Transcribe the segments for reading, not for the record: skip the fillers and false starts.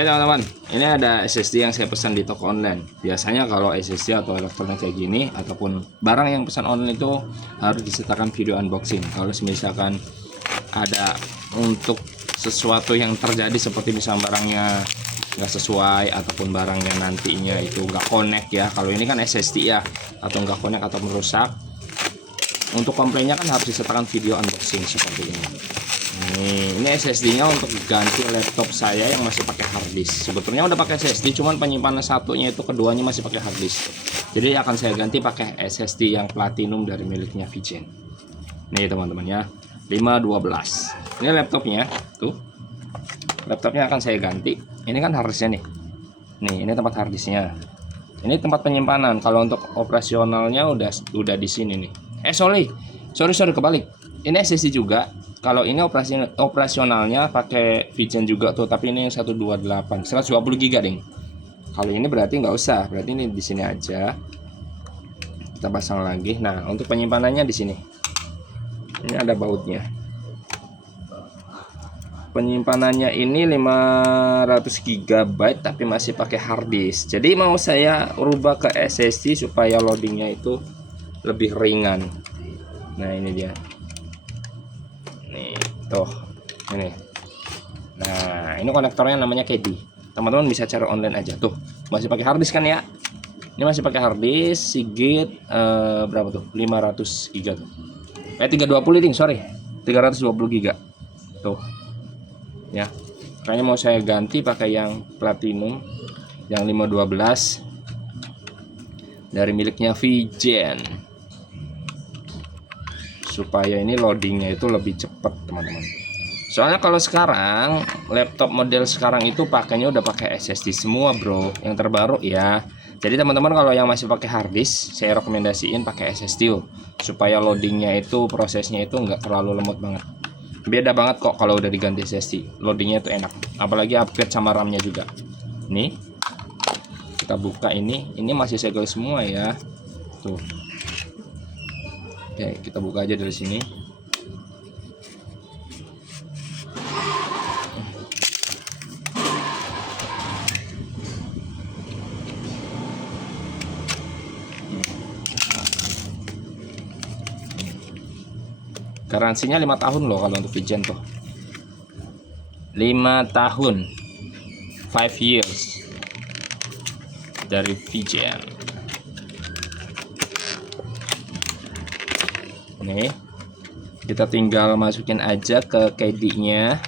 Oke teman-teman, ini ada SSD yang saya pesan di toko online. Biasanya kalau SSD atau elektronik kayak gini ataupun barang yang pesan online itu harus disertakan video unboxing. Kalau misalkan ada untuk sesuatu yang terjadi seperti misalnya barangnya nggak sesuai ataupun barangnya nantinya itu nggak connect ya. Kalau ini kan SSD ya, atau nggak connect atau merusak, untuk komplainnya kan harus disertakan video unboxing seperti ini. Ini SSD-nya untuk ganti laptop saya yang masih pakai harddisk. Sebetulnya udah pakai SSD, cuman penyimpanan satunya itu keduanya masih pakai harddisk. Jadi akan saya ganti pakai SSD yang platinum dari miliknya VGen. Nih teman-teman ya, 512. Ini laptopnya, tuh. Laptopnya akan saya ganti. Ini kan harddisknya nih. Nih, ini tempat harddisknya. Ini tempat penyimpanan. Kalau untuk operasionalnya udah di sini nih. Sorry kebalik. Ini SSD juga. Kalau ini operasionalnya pakai VGen juga tuh, tapi ini yang 128, 120 GB, ding. Kalau ini berarti nggak usah, berarti ini di sini aja. Kita pasang lagi. Nah, untuk penyimpanannya di sini. Ini ada bautnya. Penyimpanannya ini 500 GB tapi masih pakai harddisk. Jadi mau saya rubah ke SSD supaya loadingnya itu lebih ringan. Nah, ini dia. Nih, tuh. Ini. Nah, ini konektornya namanya KD. Teman-teman bisa cari online aja tuh. Masih pakai harddisk kan ya? Ini masih pakai harddisk Seagate berapa tuh? 500 GB tuh. 320 ding, sorry. 320 GB. Tuh. Ya. Kayaknya mau saya ganti pakai yang platinum yang 512 dari miliknya VGen. Supaya ini loadingnya itu lebih cepat teman-teman. Soalnya kalau sekarang laptop model sekarang itu pakainya udah pakai SSD semua bro, yang terbaru ya. Jadi teman-teman kalau yang masih pakai harddisk saya rekomendasiin pakai SSD supaya loadingnya itu prosesnya itu nggak terlalu lemot banget. Beda banget kok kalau udah diganti SSD, loadingnya itu enak. Apalagi upgrade sama RAM-nya juga. Nih kita buka ini masih segel semua ya. Tuh. Oke, kita buka aja dari sini. Garansinya 5 tahun loh kalau untuk VGen tuh. 5 tahun. 5 years dari VGen. Nih, kita tinggal masukin aja ke KD-nya.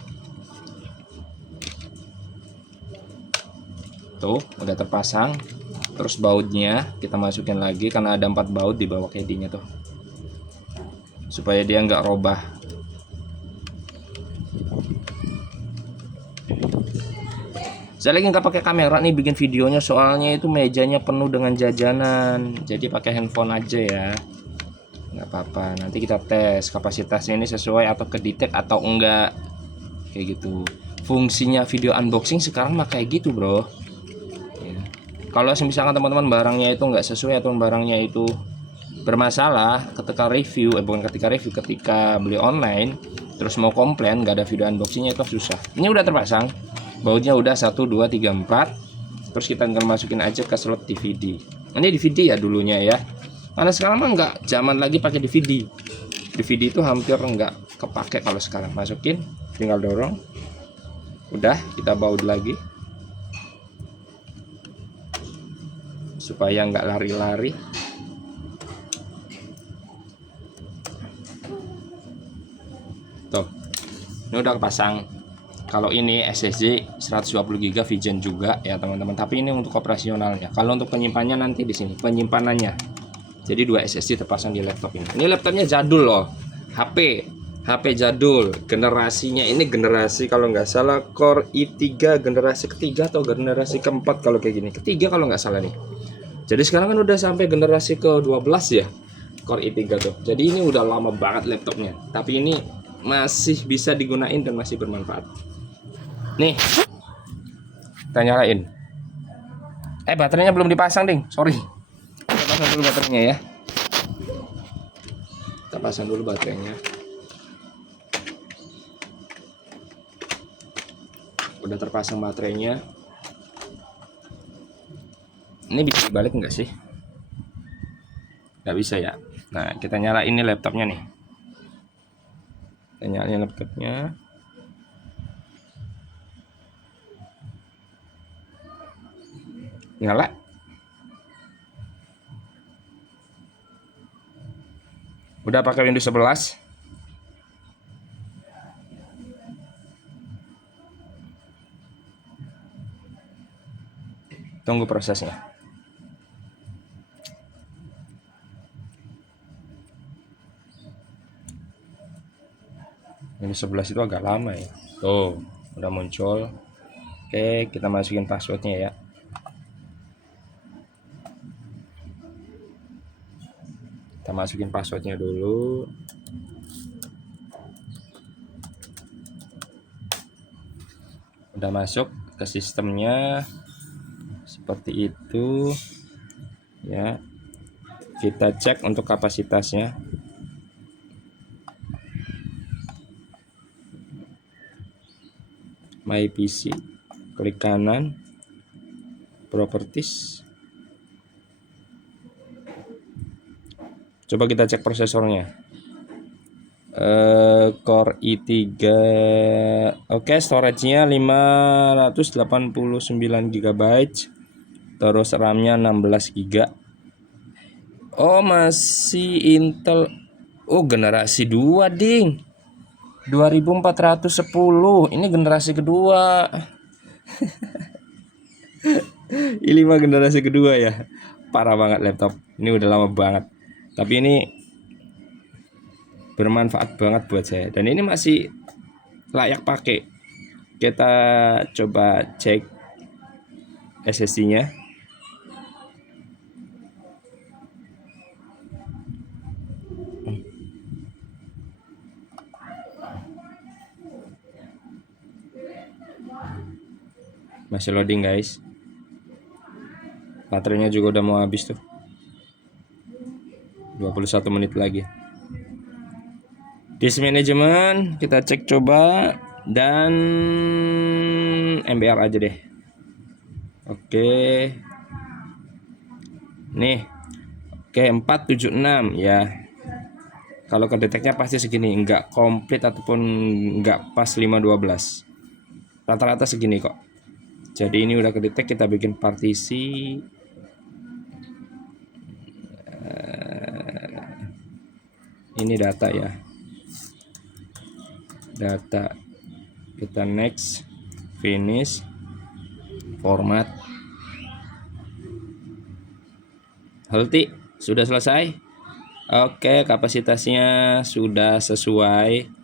Tuh, udah terpasang. Terus bautnya kita masukin lagi karena ada 4 baut di bawah KD-nya tuh. Supaya dia nggak robah. Saya lagi nggak pakai kamera nih bikin videonya, soalnya itu mejanya penuh dengan jajanan. Jadi pakai handphone aja ya. Nggak apa-apa, nanti kita tes kapasitasnya ini sesuai atau kedetek atau enggak, kayak gitu. Fungsinya video unboxing sekarang mah kayak gitu bro ya. Kalau misalkan teman-teman barangnya itu nggak sesuai atau barangnya itu bermasalah ketika beli online terus mau komplain nggak ada video unboxingnya, itu susah. Ini udah terpasang, bautnya udah 1 2 3 4. Terus kita tinggal masukin aja ke slot DVD. Ini DVD ya dulunya ya, karena sekarang mah nggak zaman lagi pakai DVD. DVD itu hampir nggak kepake kalau sekarang. Masukin, tinggal dorong. Udah, kita baut lagi supaya nggak lari-lari. Tuh, ini udah kepasang. Kalau ini SSD 120 GB VGen juga ya teman-teman. Tapi ini untuk operasionalnya. Kalau untuk penyimpanannya nanti di sini penyimpanannya. Jadi 2 SSD terpasang di laptop ini. Ini laptopnya jadul loh. HP jadul. Generasinya ini generasi kalau nggak salah Core i3 generasi ketiga atau generasi keempat kalau kayak gini. Ketiga kalau nggak salah nih. Jadi sekarang kan udah sampai generasi ke-12 ya. Core i3 tuh. Jadi ini udah lama banget laptopnya. Tapi ini masih bisa digunain dan masih bermanfaat. Nih. Kita nyalain. Baterainya belum dipasang, ding. Sorry. Kita pasang dulu baterainya ya. Kita pasang dulu baterainya. Udah terpasang baterainya. Ini bisa dibalik nggak sih? Nggak bisa ya. Nah, kita nyalain ini laptopnya nih. Kita nyalain laptopnya. Nyala. Udah pakai Windows 11. Tunggu prosesnya. Windows 11 itu agak lama ya. Tuh, udah muncul. Oke, kita masukin passwordnya ya. Kita masukin passwordnya dulu. Udah masuk ke sistemnya seperti itu ya. Kita cek untuk kapasitasnya. My PC, klik kanan, properties. Coba kita cek prosesornya. Core i3. Oke, storage-nya 589 GB. Terus RAM-nya 16 GB. Oh, masih Intel. Oh, generasi 2, ding. 2410. Ini generasi kedua. Ini mah generasi kedua ya. Parah banget laptop. Ini udah lama banget. Tapi ini bermanfaat banget buat saya. Dan ini masih layak pakai. Kita coba cek SSD-nya. Masih loading guys. Baterainya juga udah mau habis tuh. 21 menit lagi. Disk management kita cek coba. Dan MBR aja deh. Oke. Nih. Oke, 476 ya. Kalau kedeteknya pasti segini, enggak komplit ataupun enggak pas 512. Rata-rata segini kok. Jadi ini udah kedetek, kita bikin partisi. Ini data ya. Data. Kita next, finish, format. Healthy, sudah selesai. Oke, kapasitasnya sudah sesuai.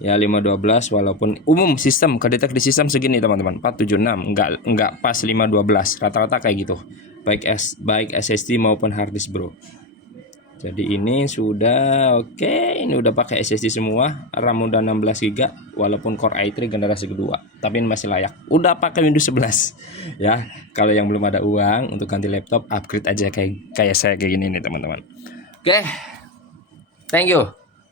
Ya 512 walaupun umum sistem kedetek di sistem segini teman-teman 476 enggak pas 512 rata-rata kayak gitu baik SSD maupun hard disk bro. Jadi ini sudah oke, ini udah pakai SSD semua, RAM udah 16 GB walaupun Core i3 generasi kedua, tapi ini masih layak. Udah pakai Windows 11 ya. Kalau yang belum ada uang untuk ganti laptop, upgrade aja kayak saya kayak gini nih teman-teman. Oke. Thank you.